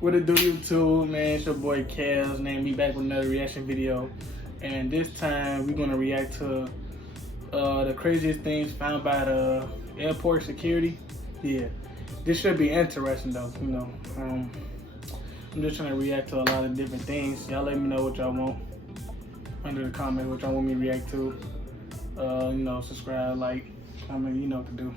What it do, YouTube, man? It's your boy Kels, man. We back with another reaction video, and this time we're gonna react to the craziest things found by the airport security. Yeah, this should be interesting though. You know, I'm just trying to react to a lot of different things. Y'all let me know what y'all want under the comments, what y'all want me to react to. You know, subscribe, like, comment. You know what to do.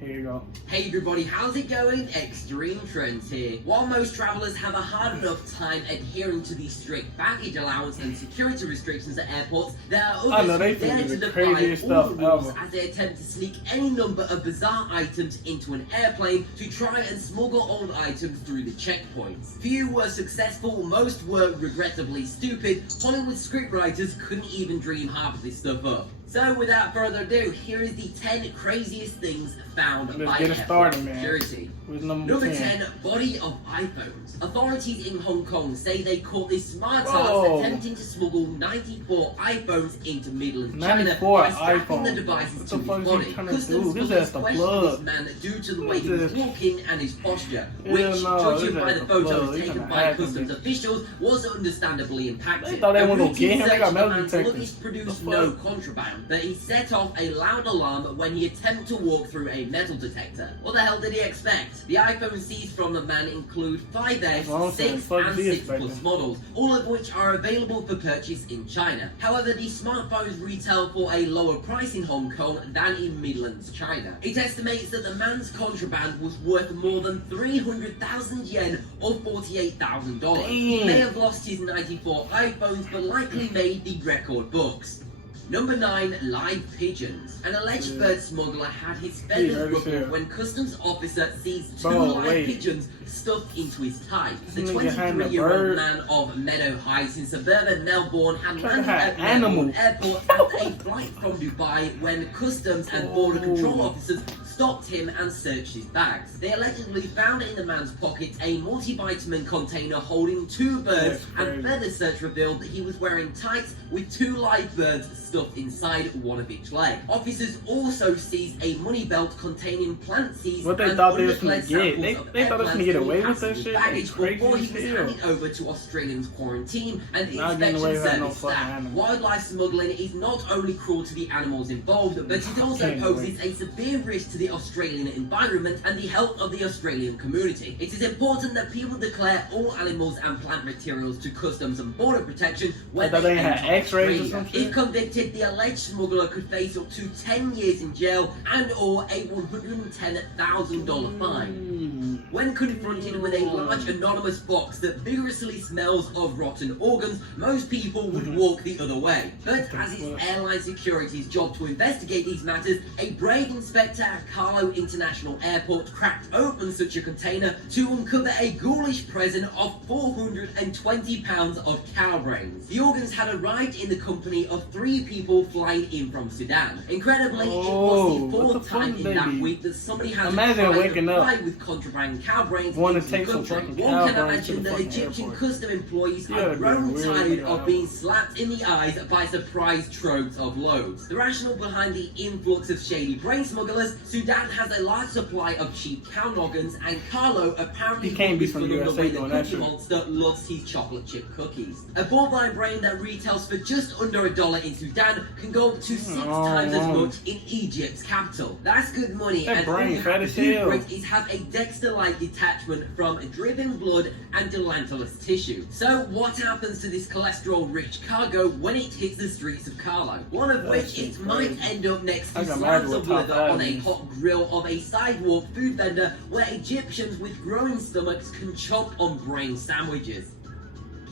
Here you go. Hey everybody, how's it going? Extreme Trends here. While most travellers have a hard enough time adhering to the strict baggage allowance and security restrictions at airports, there are others who dare to defy all the rules as they attempt to sneak any number of bizarre items into an airplane to try and smuggle old items through the checkpoints. Few were successful, most were regrettably stupid. Hollywood scriptwriters couldn't even dream half of this stuff up. So without further ado, here is the 10 craziest things found by airport security. Number 10, body of iPhones. Authorities in Hong Kong say they caught these smartards attempting to smuggle 94 iPhones into Midland, China by strapping the devices to his body. Customs police questioned this man due to the way he was walking and his posture, which, judging by the photos taken by customs officials, was understandably impacted. They thought they were gonna get him. They got metal man's detectors. luggage produced no contraband, but he set off a loud alarm when he attempted to walk through a metal detector. What the hell did he expect? The iPhones seized from the man include 5S, 6 and 6 Plus models, all of which are available for purchase in China. However, these smartphones retail for a lower price in Hong Kong than in Midlands, China. It estimates that the man's contraband was worth more than 300,000 yen or $48,000. He may have lost his 94 iPhones but likely made the record books. Number 9, live pigeons. An alleged bird smuggler had his feathers ruffled when customs officer seized 2 live pigeons stuffed into his tie. The 23-year-old man of Meadow Heights in suburban Melbourne had landed at Melbourne Airport after a flight from Dubai when customs and border control officers stopped him and searched his bags. They allegedly found in the man's pocket a multivitamin container holding 2 birds, and further search revealed that he was wearing tights with 2 live birds stuffed inside one of each leg. Officers also seized a money belt containing plant seeds and undeclared samples of they thought they was get away with that shit. Baggage before he was handed over to Australians quarantine and inspection service staff. Wildlife smuggling is not only cruel to the animals involved, but it also poses a severe risk to the Australian environment and the health of the Australian community. It is important that people declare all animals and plant materials to Customs and Border Protection when they enter Australia. If convicted, the alleged smuggler could face up to 10 years in jail and or a $110,000 fine. When confronted with a large anonymous box that vigorously smells of rotten organs, most people would walk the other way. But as it's airline security's job to investigate these matters, a brave inspector at Carlo International Airport cracked open such a container to uncover a ghoulish present of 420 pounds of cow brains. The organs had arrived in the company of 3 people flying in from Sudan. Incredibly, it was the 4th time in that week that somebody had to fly with contraband cow brains into the country. One can imagine that Egyptian custom employees are grown tired of being slapped in the eyes by surprise troves of loads. The rationale behind the influx of shady brain smugglers: Sudan has a large supply of cheap cow noggins, and Carlo apparently can't be from the way the Cookie Monster loves his chocolate chip cookies. A bovine brain that retails for just under $1 in Sudan can go up to 6 times as much in Egypt's capital. That's good money, and all you have to do for it is have a Dexter-like detachment from dripping blood and delantalous tissue. So what happens to this cholesterol-rich cargo when it hits the streets of Carlo? One of which it might end up next to slabs of leather on a hot grill of a sidewalk food vendor where Egyptians with growing stomachs can chomp on brain sandwiches.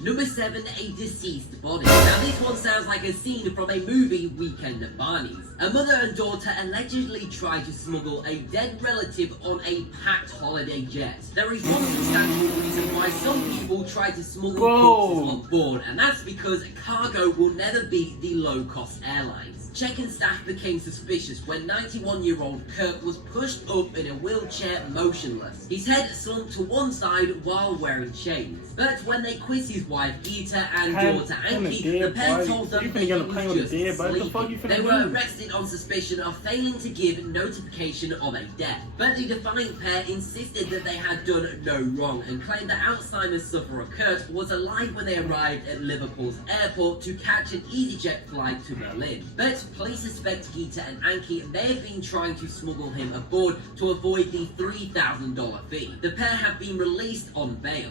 Number 7, a deceased body. Now this one sounds like a scene from a movie, Weekend at Barney's. A mother and daughter allegedly tried to smuggle a dead relative on a packed holiday jet. There is one substantial reason why some people try to smuggle corpses on board, and that's because cargo will never beat the low-cost airlines. Check-in staff became suspicious when 91-year-old Kirk was pushed up in a wheelchair motionless. His head slunk to one side while wearing chains. But when they quizzed his wife Geeta and daughter Anki, the pair told them that he was just asleep. They were arrested arrested on suspicion of failing to give notification of a death. But the defiant pair insisted that they had done no wrong and claimed that Alzheimer's sufferer Kurt was alive when they arrived at Liverpool's airport to catch an EasyJet flight to Berlin. But police suspect Gita and Anki may have been trying to smuggle him aboard to avoid the $3,000 fee. The pair have been released on bail.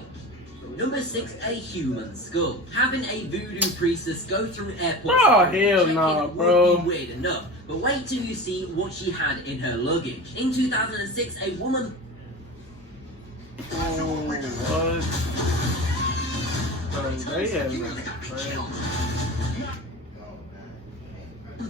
Number 6, a human skull. Having a voodoo priestess go through airport hell no, bro. would be weird enough, but wait till you see what she had in her luggage. In 2006, a woman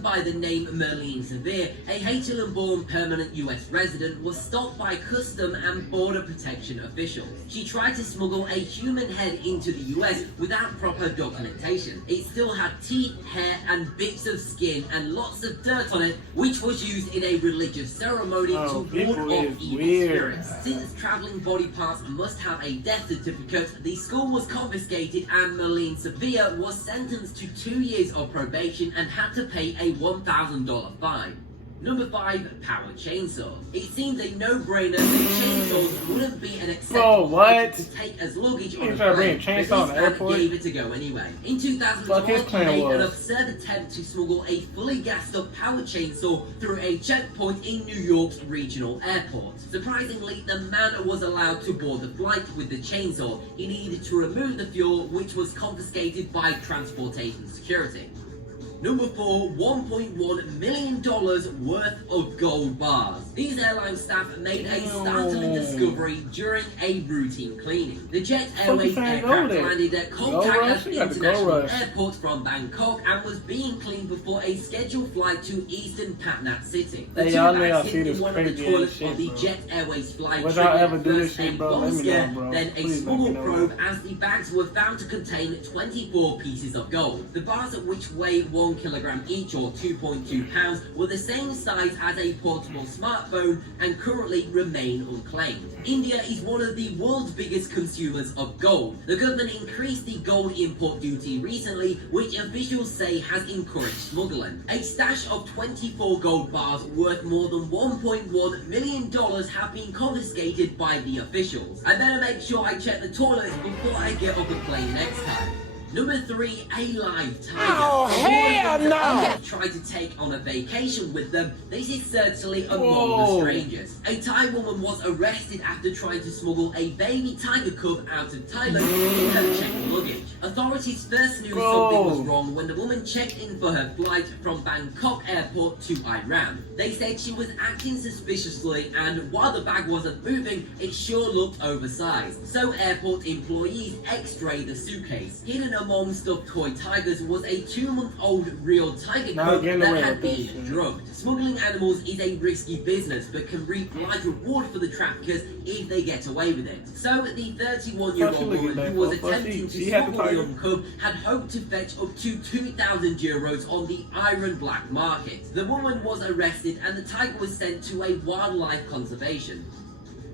by the name Merlene Severe, a Haitian-born permanent US resident, was stopped by custom and border protection officials. She tried to smuggle a human head into the US without proper documentation. It still had teeth, hair, and bits of skin and lots of dirt on it, which was used in a religious ceremony to ward off evil spirits. Since traveling body parts must have a death certificate, the skull was confiscated and Merlene Severe was sentenced to 2 years of probation and had to pay a $1,000 fine. Number 5, power chainsaw. It seems a no-brainer that chainsaws wouldn't be an acceptable item to take as luggage on a plane, but this man gave it a go anyway. In 2012, he made an absurd attempt to smuggle a fully gassed-up power chainsaw through a checkpoint in New York's regional airport. Surprisingly, the man was allowed to board the flight with the chainsaw. He needed to remove the fuel, which was confiscated by transportation security. Number 4, $1.1 million worth of gold bars. These airline staff made a startling discovery during a routine cleaning. The Jet Airways aircraft landed at Kolkata International Airport from Bangkok and was being cleaned before a scheduled flight to Eastern Patna City. The two bags hid in one of the toilets of the Jet Airways flight triggered first a bomb scare, then a smuggle probe, as the bags were found to contain 24 pieces of gold. The bars, which weigh 1 kilogram each or 2.2 pounds, were the same size as a portable smartphone and currently remain unclaimed. India is one of the world's biggest consumers of gold. The government increased the gold import duty recently, which officials say has encouraged smuggling. A stash of 24 gold bars worth more than $1.1 million have been confiscated by the officials. I better make sure I check the toilets before I get off the plane next time. Number 3, a live tiger. Oh, hell no! Tried to take on a vacation with them. This is certainly among the strangers. A Thai woman was arrested after trying to smuggle a baby tiger cub out of Thailand in her checked luggage. Authorities first knew something was wrong when the woman checked in for her flight from Bangkok airport to Iran. They said she was acting suspiciously, and while the bag wasn't moving, it sure looked oversized. So airport employees x-rayed the suitcase. Hidden among stuffed toy tigers was a 2-month-old real tiger cub that had been drugged. Smuggling animals is a risky business, but can reap large reward for the traffickers if they get away with it. So the 31-year-old woman who was attempting to smuggle the young cub had hoped to fetch up to 2,000 euros on the Iran black market. The woman was arrested and the tiger was sent to a wildlife conservation.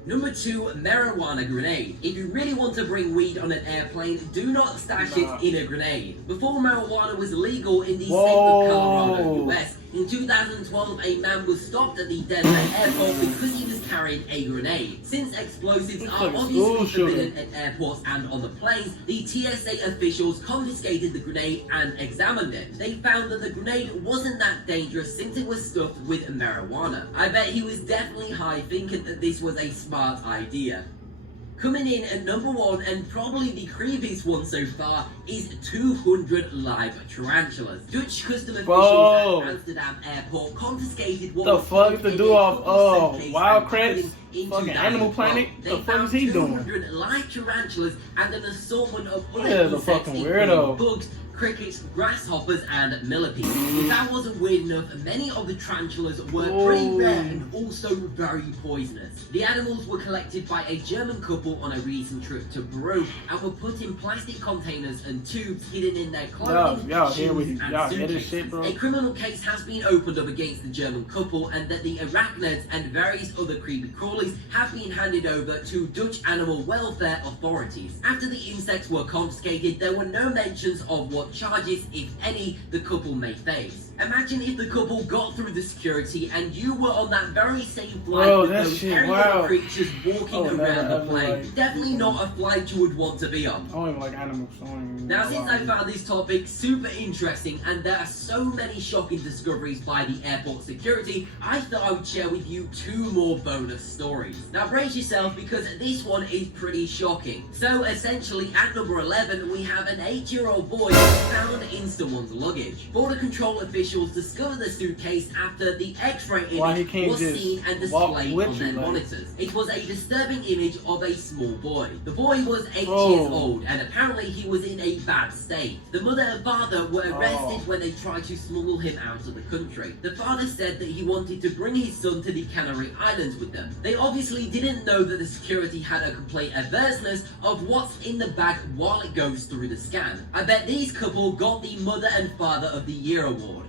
Number 2, marijuana grenade. If you really want to bring weed on an airplane, do not stash it in a grenade. Before marijuana was legal in the state of Colorado, US, in 2012, a man was stopped at the Denver airport because he was carrying a grenade. Since explosives are obviously forbidden at airports and on the planes, the TSA officials confiscated the grenade and examined it. They found that the grenade wasn't that dangerous since it was stuffed with marijuana. I bet he was definitely high, thinking that this was a smart idea. Coming in at number 1, and probably the creepiest one so far, is 200 live tarantulas. Dutch custom officials at Amsterdam airport confiscated what the fuck to do off Wild Kratts? Fucking Animal Planet? The fuck is he doing? 200 live tarantulas and an assortment of other insects, including bugs, crickets, grasshoppers, and millipedes. If that wasn't weird enough, many of the tarantulas were pretty rare and also very poisonous. The animals were collected by a German couple on a recent trip to Peru and were put in plastic containers and tubes hidden in their clothing, shoes, and suitcases. A criminal case has been opened up against the German couple, and that the arachnids and various other creepy crawlies have been handed over to Dutch animal welfare authorities. After the insects were confiscated, there were no mentions of what what charges, if any, the couple may face. Imagine if the couple got through the security and you were on that very same flight with those hairy little creatures walking around the plane. Definitely not a flight you would want to be on. I don't even like animals. Now, since I found this topic super interesting and there are so many shocking discoveries by the airport security, I thought I would share with you 2 more bonus stories. Now brace yourself because this one is pretty shocking. So essentially at number 11 we have an 8-year-old boy found in someone's luggage. Border control officials discovered the suitcase after the X-ray image was seen and displayed on their monitors. It was a disturbing image of a small boy. The boy was 8 years old and apparently he was in a bad state. The mother and father were arrested when they tried to smuggle him out of the country. The father said that he wanted to bring his son to the Canary Islands with them. They obviously didn't know that the security had a complete awareness of what's in the bag while it goes through the scan. I bet these couple got the Mother and Father of the Year award.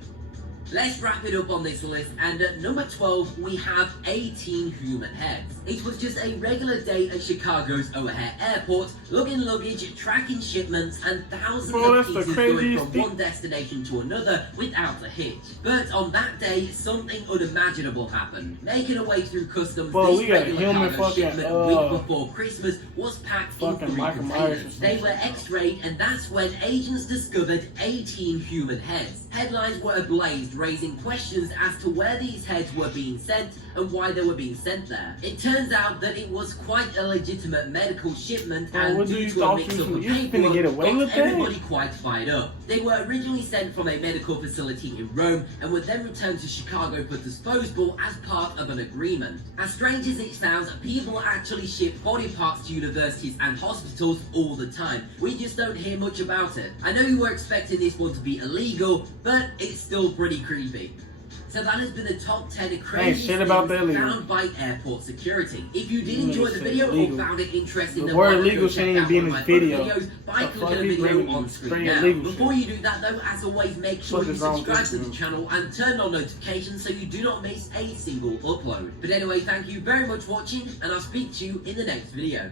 Let's wrap it up on this list, and at number 12 we have 18 human heads. It was just a regular day at Chicago's O'Hare Airport, lugging luggage, tracking shipments, and thousands of pieces going from one destination to another without a hitch. But on that day, something unimaginable happened. Making a way through customs, this regular cargo shipment week before Christmas was packed in 3 containers. They were x-rayed, and that's when agents discovered 18 human heads. Headlines were ablaze, raising questions as to where these heads were being sent and why they were being sent there. It turns out that it was quite a legitimate medical shipment, and due to a mix-up of paperwork, got everybody quite fired up. They were originally sent from a medical facility in Rome and were then returned to Chicago for disposal as part of an agreement. As strange as it sounds, people actually ship body parts to universities and hospitals all the time. We just don't hear much about it. I know you were expecting this one to be illegal, but it's still pretty creepy. So that has been the top 10 crazy things found by airport security. If you did enjoy the video or found it interesting, then why not go check out one of my other videos by clicking the video on screen now. Before you do that though, as always, make sure you subscribe to the channel and turn on notifications so you do not miss a single upload. But anyway, thank you very much for watching, and I'll speak to you in the next video.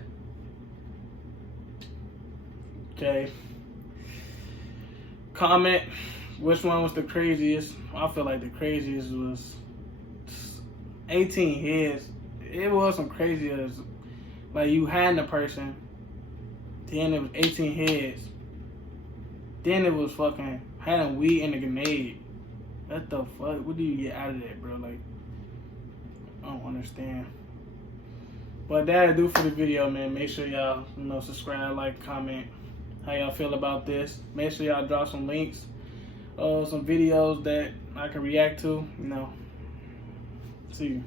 Okay. Comment which one was the craziest. I feel like the craziest was 18 heads. It was some craziest. Like you had the person, then it was 18 heads. Then it was fucking having weed in a grenade. What the fuck? What do you get out of that, bro? Like, I don't understand. But that'll do for the video, man. Make sure y'all, subscribe, like, comment how y'all feel about this. Make sure y'all drop some links. Some videos that I can react to, See you.